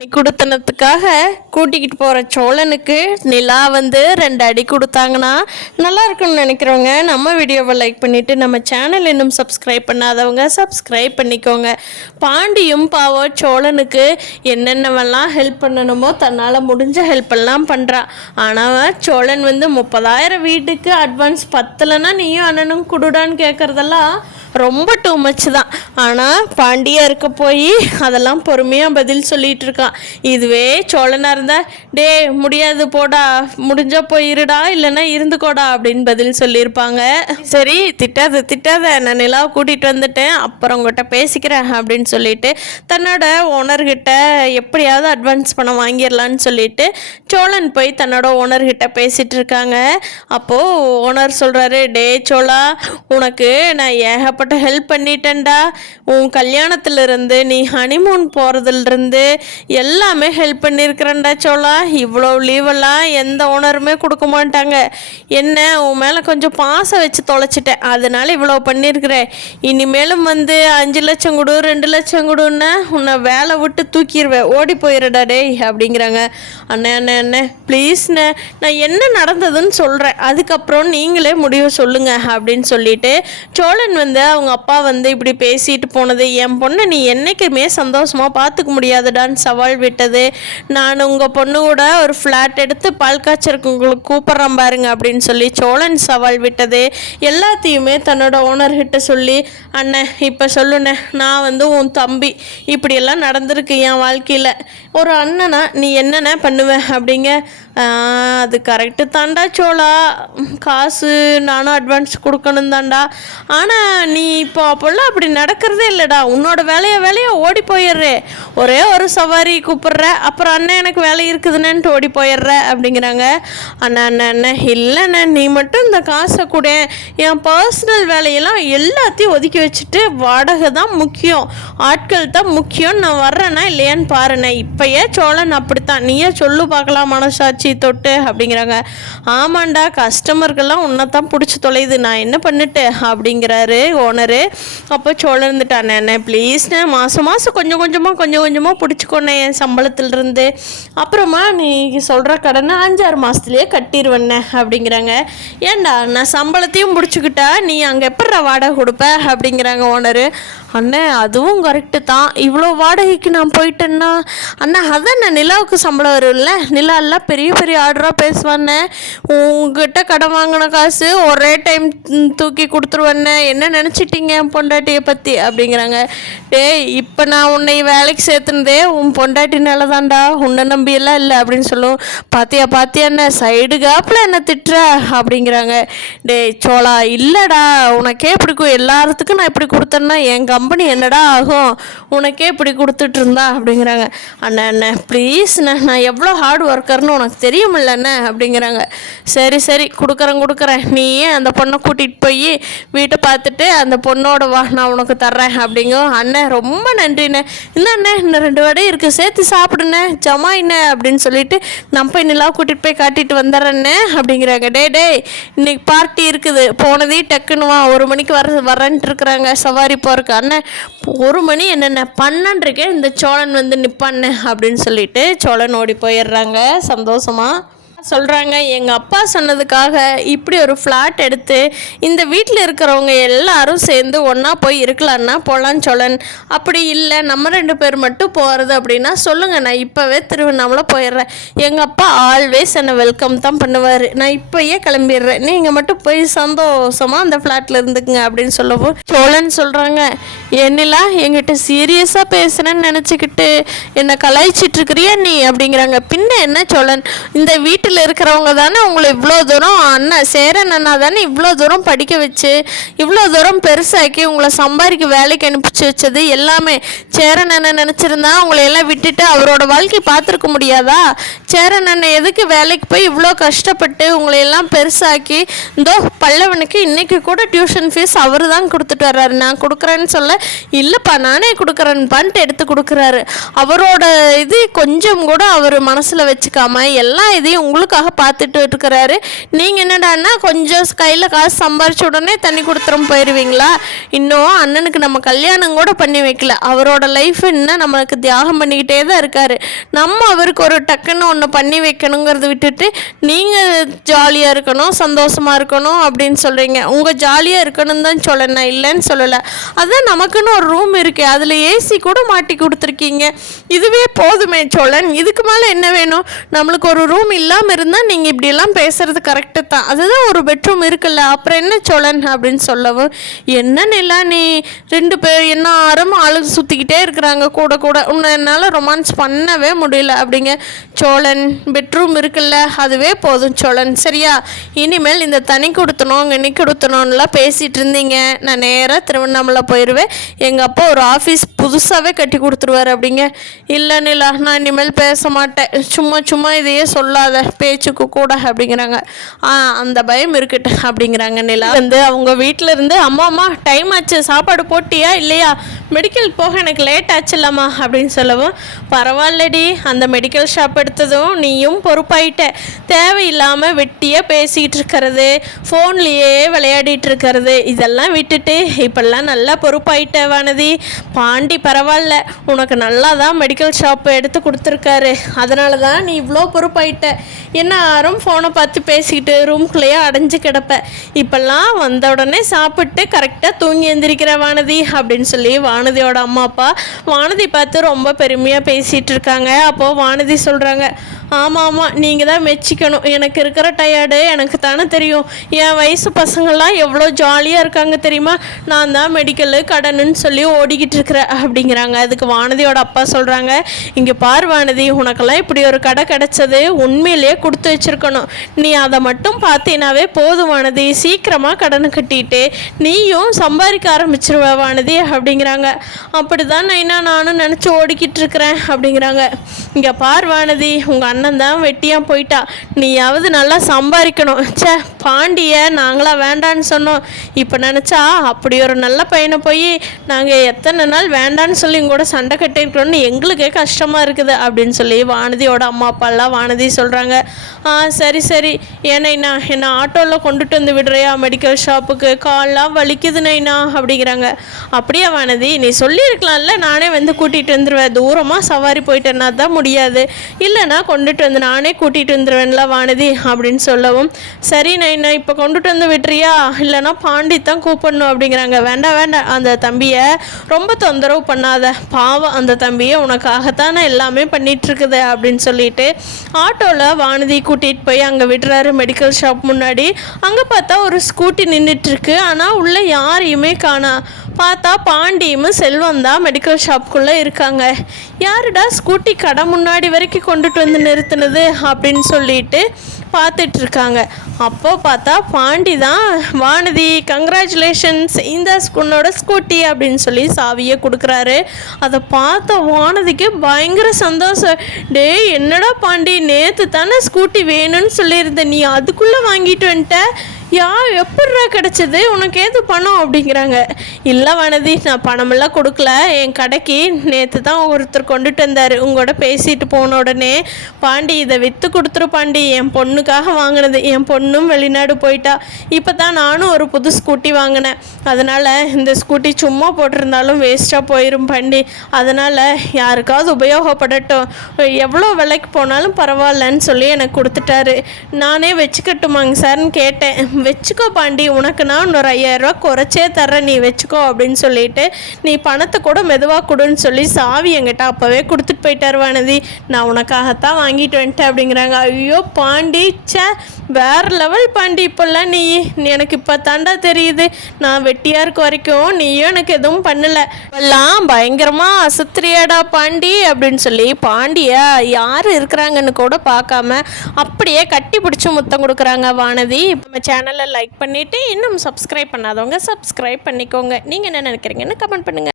குடுத்தனத்துக்காக கூட்டிக்கிட்டு போகிற சோழனுக்கு நிலா வந்து 2 அடி கொடுத்தாங்கன்னா நல்லா இருக்குன்னு நினைக்கிறவங்க நம்ம வீடியோவை லைக் பண்ணிவிட்டு நம்ம சேனல் இன்னும் சப்ஸ்கிரைப் பண்ணாதவங்க சப்ஸ்கிரைப் பண்ணிக்கோங்க. பாண்டியும் பாவம் சோழனுக்கு என்னென்னவெல்லாம் ஹெல்ப் பண்ணணுமோ தன்னால் முடிஞ்ச ஹெல்ப்பெல்லாம் பண்ணுறான். ஆனால் சோழன் வந்து 30,000 வீட்டுக்கு அட்வான்ஸ் பத்தலைன்னா நீயும் அண்ணனும் கொடுடான்னு கேட்குறதெல்லாம் ரொம்ப டூ மச் தான். ஆனால் பாண்டியா இருக்க போய் அதெல்லாம் பொறுமையாக பதில் சொல்லிகிட்டு இருக்கான். இதுவே சோழனாக இருந்தால் டே முடியாது போடா, முடிஞ்சா போயிருடா, இல்லைன்னா இருந்துக்கோடா அப்படின்னு பதில் சொல்லியிருப்பாங்க. சரி திட்டாத நான் நிலாவை கூட்டிகிட்டு வந்துட்டேன், அப்புறம் உங்கள்கிட்ட பேசிக்கிறேன் அப்படின்னு சொல்லிட்டு தன்னோட ஓனர்கிட்ட எப்படியாவது அட்வான்ஸ் பணம் வாங்கிடலான்னு சொல்லிட்டு சோழன் போய் தன்னோட ஓனர்கிட்ட பேசிகிட்டு இருக்காங்க. அப்போது ஓனர் சொல்கிறாரு, டே சோழா, உனக்கு நான் ஏகப்பட்ட ஹெல்ப் பண்ணிட்டேன்டா. உன் கல்யாணத்திலிருந்து நீ ஹனிமூன் போகிறதுலேருந்து எல்லாமே ஹெல்ப் பண்ணியிருக்கிறேன்டா சோழா. இவ்வளோ லீவெல்லாம் எந்த ஓனருமே கொடுக்க மாட்டாங்க. என்ன உன் மேலே கொஞ்சம் பாசம் வச்சு தொலைச்சிட்டேன், அதனால இவ்வளோ பண்ணியிருக்கிறேன். இனிமேலும் வந்து 5 லட்சம் கொடு 2 லட்சம் கொடுன்னா உன்னை வேலை விட்டு தூக்கிடுவேன், ஓடி போயிடுடா டேய் அப்படிங்கிறாங்க. அண்ணே ப்ளீஸ்ண்ணே, நான் என்ன நடந்ததுன்னு சொல்கிறேன், அதுக்கப்புறம் நீங்களே முடிவு சொல்லுங்க அப்படின்னு சொல்லிட்டு சோழன் வந்து அவங்க அப்பா வந்து இப்படி பேசிட்டு போனது, என் பொண்ணை நீ என்றைக்குமே சந்தோஷமாக பார்த்துக்க முடியாதுடான்னு சவால் விட்டது, நான் உங்கள் பொண்ணு கூட ஒரு ஃப்ளாட் எடுத்து பால் காய்ச்சறக்கு உங்களுக்கு கூப்பிட்றேன் பாருங்க அப்படின்னு சொல்லி சோழன் சவால் விட்டது எல்லாத்தையுமே தன்னோட ஓனர்கிட்ட சொல்லி, அண்ணன் இப்போ சொல்லுண்ணே, நான் வந்து உன் தம்பி, இப்படியெல்லாம் நடந்திருக்கு என் வாழ்க்கையில், ஒரு அண்ணனா நீ என்னென்ன பண்ணுவேன் அப்படிங்க. அது கரெக்டு தாண்டா சோழா, காசு நானும் அட்வான்ஸ் கொடுக்கணும் தாண்டா, ஆனால் நீ இப்போ அப்போல்லாம் அப்படி நடக்கிறதே இல்லைடா, உன்னோட வேலையை ஓடி போயிடுறே, ஒரே ஒரு சவாரி கூப்பிட்ற, அப்புறம் அண்ணன் எனக்கு வேலை இருக்குதுன்னு ஓடி போயிடுற அப்படிங்கிறாங்க. அண்ணா இல்லைண்ணே, நீ மட்டும் இந்த காசை கூட, என் பர்சனல் வேலையெல்லாம் எல்லாத்தையும் ஒதுக்கி வச்சுட்டு வாடகை தான் முக்கியம், ஆட்கள் தான் முக்கியம், நான் வர்றேன்னா இல்லையான்னு பாருண்ணே. இப்போயே சோழன் அப்படித்தான், நீயே சொல்லு பார்க்கலாம் மனசாட்சி தொட்டு அப்படிங்கிறாங்க. ஆமாண்டா, கஸ்டமருக்கெல்லாம் உன்னைத்தான் பிடிச்சி தொலையுது, நான் என்ன பண்ணிட்டு அப்படிங்கிறாரு ஓனரு. அப்போ சோழன் இருந்துட்டானே, என்ன ப்ளீஸ்ண்ணே, மாதம் கொஞ்சம் கொஞ்சமாக பிடிச்சிக்கோண்ணே என் சம்பளத்திலிருந்து, அப்புறமா நீ சொல்கிற கடனை 5-6 மாதத்துலேயே கட்டிடுவேண்ணே அப்படிங்கிறாங்க. ஏண்டா நான் சம்பளத்தையும் பிடிச்சிக்கிட்டா நீ அங்கே எப்பட்றா வாடகை கொடுப்ப அப்படிங்கிறாங்க ஓனரு. அண்ணே அதுவும் கரெக்டு தான், இவ்வளோ வாடகைக்கு நான் போயிட்டேன்னா அண்ணா அதான் நான் நிலாவுக்கு சம்பளம் வரும்ல, நிலா எல்லாம் பெரிய ஆர்டராக பேசுவானே, உங்ககிட்ட கடன் வாங்கின காசு ஒரே டைம் தூக்கி கொடுத்துருவேண்ணே, என்ன நினச்சிட்டிங்க என் பொண்டாட்டியை பற்றி அப்படிங்கிறாங்க. டேய் இப்போ நான் உன்னை வேலைக்கு சேர்த்துனதே உன் பொண்டாட்டினால தான்டா, உன்னை நம்பியெல்லாம் இல்லை அப்படின்னு சொல்லுவோம். பாத்தியாண்ணே சைடு கேப்பில் என்ன திட்டுற அப்படிங்கிறாங்க. டேய் சோழா, இல்லைடா உனக்கே பிடிக்கும், எல்லாத்துக்கும் நான் இப்படி கொடுத்தேன்னா என் கம்பெனி என்னடா ஆகும், உனக்கே இப்படி கொடுத்துட்டு இருந்தா அப்படிங்கிறாங்க. அண்ணே ப்ளீஸ்ண்ணே, நான் எவ்வளோ ஹார்ட் ஒர்க்கர்னு உனக்கு தெரியுமில்லண்ணே அப்படிங்கிறாங்க. சரி கொடுக்குறேன், நீயே அந்த பொண்ணை கூட்டிகிட்டு போய் வீட்டை பார்த்துட்டு அந்த பொண்ணோட வா, நான் உனக்கு தர்றேன் அப்படிங்கும். அண்ணன் ரொம்ப நன்றிண்ணே, இன்னண்ணே இன்னும் 2 வடை இருக்குது சேர்த்து சாப்பிடுண்ணே, ஜமாயிண்ணே அப்படின்னு சொல்லிட்டு நான் போய் நிலா கூட்டிகிட்டு போய் காட்டிட்டு வந்துடுறேண்ணே அப்படிங்கிறாங்க. டேய் இன்னைக்கு பார்ட்டி இருக்குது, போனதே டக்குன்னு வா, 1 மணிக்கு வரேன்ட்டு இருக்கிறாங்க சவாரி போகிறக்கு. அண்ணன் 1 மணி என்னென்ன 12:30 இந்த சோழன் வந்து நிற்பான்னு அப்படின்னு சொல்லிட்டு சோழன் ஓடி போயிடுறாங்க சந்தோஷமாக. சொல்கிறாங்க, எங்கள் அப்பா சொன்னதுக்காக இப்படி ஒரு ஃப்ளாட் எடுத்து இந்த வீட்டில் இருக்கிறவங்க எல்லாரும் சேர்ந்து ஒன்றா போய் இருக்கலான்னா போகலான்னு சோழன். அப்படி இல்லை நம்ம 2 பேர் மட்டும் போகிறது அப்படின்னா சொல்லுங்கள், நான் இப்போவே திருவண்ணாமலை போயிடுறேன், எங்கள் அப்பா ஆல்வேஸ் என்னை வெல்கம் தான் பண்ணுவார், நான் இப்போயே கிளம்பிடுறேன், நீங்கள் மட்டும் போய் சந்தோஷமாக அந்த ஃப்ளாட்டில் இருந்துக்குங்க அப்படின்னு சொல்லவும் சோழன் சொல்கிறாங்க, என்னெல்லாம் என்கிட்ட சீரியஸாக பேசுகிறேன்னு நினச்சிக்கிட்டு என்னை கலாய்ச்சிட்ருக்கிறியா நீ அப்படிங்கிறாங்க. பின்ன என்ன சோழன், இந்த வீட்டில் இருக்கிறவங்க தானே உங்களை இவ்வளோ தூரம், அண்ணன் சேரன் அண்ணா தானே இவ்வளோ தூரம் படிக்க வச்சு இவ்வளோ தூரம் பெருசாக்கி உங்களை சம்பாதிக்க வேலைக்கு அனுப்பிச்சு வச்சது எல்லாமே. சேரன் அண்ணன் நினச்சிருந்தா உங்களை எல்லாம் விட்டுட்டு அவரோட வாழ்க்கை பார்த்துருக்க முடியாதா? சேரன் அண்ணன் எதுக்கு வேலைக்கு போய் இவ்வளோ கஷ்டப்பட்டு உங்களை எல்லாம் பெருசாக்கி இந்தோ பல்லவனுக்கு இன்றைக்கி கூட டியூஷன் ஃபீஸ் அவர் தான் கொடுத்துட்டு வர்றாரு, நான் கொடுக்குறேன்னு சொல்ல, இல்லைப்பா நானே கொடுக்குறேன்ப்பான்ட்டு எடுத்து கொடுக்குறாரு. அவரோட இது கொஞ்சம் கூட அவர் மனசில் வச்சுக்காம எல்லா இதையும் உங்களுக்காக பார்த்துட்டு இருக்கிறாரு. நீங்கள் என்னடான்னா கொஞ்சம் கையில் காசு சம்பாரிச்ச உடனே தண்ணி கொடுத்துரும் போயிடுவீங்களா? இன்னும் அண்ணனுக்கு நம்ம கல்யாணம் கூட பண்ணி வைக்கல. அவரோட லைஃப் இன்னும் நம்மளுக்கு தியாகம் பண்ணிக்கிட்டே தான் இருக்காரு. நம்ம அவருக்கு ஒரு டக்குன்னு ஒன்று பண்ணி வைக்கணுங்கிறத விட்டுட்டு நீங்கள் ஜாலியாக இருக்கணும், சந்தோஷமாக இருக்கணும் அப்படின்னு சொல்கிறீங்க. உங்கள் ஜாலியாக இருக்கணும்னு தான் சொல்ல, நான் இல்லைன்னு சொல்லலை. அதான் நமக்குன்னு ஒரு ரூம் இருக்குது, அதில் ஏசி கூட மாட்டி கொடுத்துருக்கீங்க. இதுவே போதுமே சோழன், இதுக்கு மேலே என்ன வேணும்? நம்மளுக்கு ஒரு ரூம் இல்லாமல் இருந்தால் நீங்கள் இப்படியெல்லாம் பேசுகிறது கரெக்டு தான். அதுதான் ஒரு பெட்ரூம் இருக்குல்ல, அப்புறம் என்ன சோழன் அப்படின்னு சொல்லவும், என்ன நிலா நீ 2 பேர் என்ன ஆளுக்கு சுற்றிக்கிட்டே இருக்கிறாங்க கூட கூட, உன்னை என்னால் ரொமான்ஸ் பண்ணவே முடியல அப்படிங்க. சோழன் பெட்ரூம் இருக்குல்ல, அதுவே போதும் சோழன், சரியா? இனிமேல் இந்த தனி கொடுத்தணும் நெனி கொடுத்தணும்லாம் பேசிகிட்டு இருந்தீங்க, நான் நேராக திருவண்ணாமலை போயிடுவேன். எங்கள் அப்பா ஒரு ஆஃபீஸ் புதுசாகவே கட்டி கொடுத்துருவார் அப்படிங்க. இல்லை நிலா, நான் இனிமேல் பேச மாட்டேன், சும்மா இதையே சொல்லாத பேச்சுக்கு கூட அப்படிங்கிறாங்க. அந்த பயம் இருக்கட்டு அப்படிங்கிறாங்க நிலா. அவங்க வீட்டில் இருந்து அம்மா டைம் ஆச்சு, சாப்பாடு போட்டியா இல்லையா, மெடிக்கல் போக எனக்கு லேட் ஆச்சு இல்லாமா அப்படின்னு சொல்லவும், பரவாயில்லடி, அந்த மெடிக்கல் ஷாப் எடுத்ததும் நீயும் பொறுப்பாயிட்ட. தேவையில்லாமல் வெட்டியாக பேசிகிட்டு இருக்கிறது, ஃபோன்லேயே விளையாடிட்டு இருக்கிறது, இதெல்லாம் விட்டுட்டு இப்பெல்லாம் நல்லா பொறுப்பாயிட்ட வானதி. பாண்டி பரவாயில்ல, உனக்கு நல்லா தான் மெடிக்கல் ஷாப் எடுத்து கொடுத்துருக்காரு, அதனால தான் நீ இவ்வளோ பொறுப்பாயிட்ட. என்ன யாரும் ஃபோனை பார்த்து பேசிக்கிட்டு ரூம்குள்ளேயே அடைஞ்சு கிடப்ப, இப்பெல்லாம் வந்த உடனே சாப்பிட்டு கரெக்டாக தூங்கி எழுந்திரிக்கிற வானதி அப்படின்னு சொல்லி வானதியோட அம்மா அப்பா வானதி பார்த்து ரொம்ப பெருமையாக பேசிகிட்டு இருக்காங்க. அப்போது வானதி சொல்கிறாங்க, ஆமாம் நீங்கள் தான் மெச்சிக்கணும், எனக்கு இருக்கிற டயர்டு எனக்கு தானே தெரியும். என் வயசு பசங்கள்லாம் எவ்வளோ ஜாலியாக இருக்காங்க தெரியுமா, நான் தான் மெடிக்கலு கடனுன்னு சொல்லி ஓடிக்கிட்டு இருக்கிறேன் அப்படிங்கிறாங்க. அதுக்கு வானதியோட அப்பா சொல்கிறாங்க, இங்கே பார் வானதி, உனக்கெல்லாம் இப்படி ஒரு கடை கிடச்சது உண்மையிலேயே கொடுத்து வச்சுருக்கணும். நீ அதை மட்டும் பார்த்தீனாவே போதும் வானதி, சீக்கிரமாக கடனை கட்டிட்டு நீயும் சம்பாதிக்க ஆரம்பிச்சிருவ வானதி அப்படிங்கிறாங்க. அப்படி தான் நைனா நானும் நினச்சி ஓடிக்கிட்டு இருக்கிறேன் அப்படிங்கிறாங்க. இங்கே பார் வானதி, உங்கள் அண்ணன் தான் வெட்டியாக போயிட்டா, நீயாவது நல்லா சம்பாதிக்கணும். சே, பாண்டிய நாங்களா வேண்டான்னு சொன்னோம், இப்போ நினச்சா அப்படி ஒரு நல்ல பையனை போய் நாங்கள் எத்தனை நாள் வேண்டான்னு சொல்லி கூட சண்டை கட்டிருக்கிறோன்னு எங்களுக்கே கஷ்டமாக இருக்குது அப்படின்னு சொல்லி வானதியோட அம்மா அப்பாலாம் வானதி சொல்கிறாங்க. சரி ஏனைண்ணா, என்னை ஆட்டோவில் கொண்டுட்டு வந்து விடுறியா மெடிக்கல் ஷாப்புக்கு, கால்லாம் வலிக்குது நைனா அப்படிங்கிறாங்க. அப்படியே வானதி, நீ சொல்லியிருக்கலாம்ல, நானே வந்து கூட்டிகிட்டு வந்துடுவேன், தூரமாக சவாரி போயிட்டேன்னா தான் முடியாது, இல்லைனா கொண்டுட்டு வந்து நானே கூட்டிகிட்டு வந்துடுவேன்ல வானதி அப்படின்னு சொல்லவும், சரி நைனா இப்போ கொண்டுட்டு வந்து விட்டுறியா, இல்லைனா பாண்டி தான் கூப்பிடணும் அப்படிங்கிறாங்க. வேண்டாம் அந்த தம்பியை ரொம்ப தொந்தரவு பண்ணாத, பாவம் அந்த தம்பியை உனக்காகத்தானே எல்லாமே பண்ணிகிட்ருக்குது அப்படின்னு சொல்லிட்டு ஆட்டோவில் வானதி கூட்டிகிட்டு போய் அங்கே விடுறாரு மெடிக்கல் ஷாப் முன்னாடி. அங்கே பார்த்தா ஒரு ஸ்கூட்டி நின்றுட்டுருக்கு, ஆனால் உள்ளே யாரையுமே காணா. பார்த்தா பாண்டியும் செல்வம் தான் மெடிக்கல் ஷாப்புக்குள்ளே இருக்காங்க. யாருடா ஸ்கூட்டி கடை முன்னாடி வரைக்கும் கொண்டுட்டு வந்து நிறுத்தினது அப்படின்னு சொல்லிட்டு பார்த்துட்ருக்காங்க. அப்போ பார்த்தா பாண்டி தான், வானதி கங்க்ராச்சுலேஷன்ஸ், இந்த உன்னோட ஸ்கூட்டி அப்படின்னு சொல்லி சாவியை கொடுக்குறாரு. அதை பார்த்த வானதிக்கு பயங்கர சந்தோஷம். டேய் என்னடா பாண்டி, நேற்று தானே ஸ்கூட்டி வேணும்னு சொல்லியிருந்தேன், நீ அதுக்குள்ளே வாங்கிட்டு வந்துட்ட, எப்பட்றா கிடச்சிது, உனக்கு ஏது பணம் அப்படிங்கிறாங்க. இல்லை வானதி, நான் பணமெல்லாம் கொடுக்கல, என் கடைக்கு நேற்று தான் ஒருத்தர் கொண்டுட்டு வந்தார், உங்களோட பேசிட்டு போன உடனே, பாண்டி இதை விற்று கொடுத்துரு பாண்டி, என் பொண்ணுக்காக வாங்கினது, என் பொண்ணும் வெளிநாடு போயிட்டா, இப்போ தான் நானும் ஒரு புது ஸ்கூட்டி வாங்கினேன், அதனால் இந்த ஸ்கூட்டி சும்மா போட்டிருந்தாலும் வேஸ்ட்டாக போயிடும் பாண்டி, அதனால் யாருக்காவது உபயோகப்படட்டும், எவ்வளோ விலைக்கு போனாலும் பரவாயில்லன்னு சொல்லி எனக்கு கொடுத்துட்டாரு, நானே வச்சுக்கட்டுமாங்க சார்னு கேட்டேன். வச்சுக்கோ பாண்டி, உனக்கு நான் இன்னொரு 5000 ரூபா குறைச்சே தர்றேன், நீ வச்சுக்கோ அப்படின்னு சொல்லிட்டு நீ பணத்தை கூட மெதுவாக கொடுன்னு சொல்லி சாவி என்கிட்ட அப்போவே கொடுத்துட்டு போயிட்டார் வானதி, நான் உனக்காகத்தான் வாங்கிட்டு வந்துட்டேன் அப்படிங்கிறாங்க. ஐயோ பாண்டி, சே வேறு லெவல் பாண்டி, இப்போல்லாம் நீ எனக்கு இப்போ தாண்டா தெரியுது, நான் வெட்டியாக இருக்க வரைக்கும் நீயும் எனக்கு எதுவும் பண்ணலை, எல்லாம் பயங்கரமாக அசத்திரியாடா பாண்டி அப்படின்னு சொல்லி பாண்டியா யார் இருக்கிறாங்கன்னு கூட பார்க்காம அப்படியே கட்டி பிடிச்சி முத்தம் கொடுக்குறாங்க வானதி. நம்ம சேனலை லைக் பண்ணிவிட்டு இன்னும் சப்ஸ்கிரைப் பண்ணாதவங்க சப்ஸ்கிரைப் பண்ணிக்கோங்க. நீங்கள் என்ன நினைக்கிறீங்கன்னு கமெண்ட் பண்ணுங்கள்.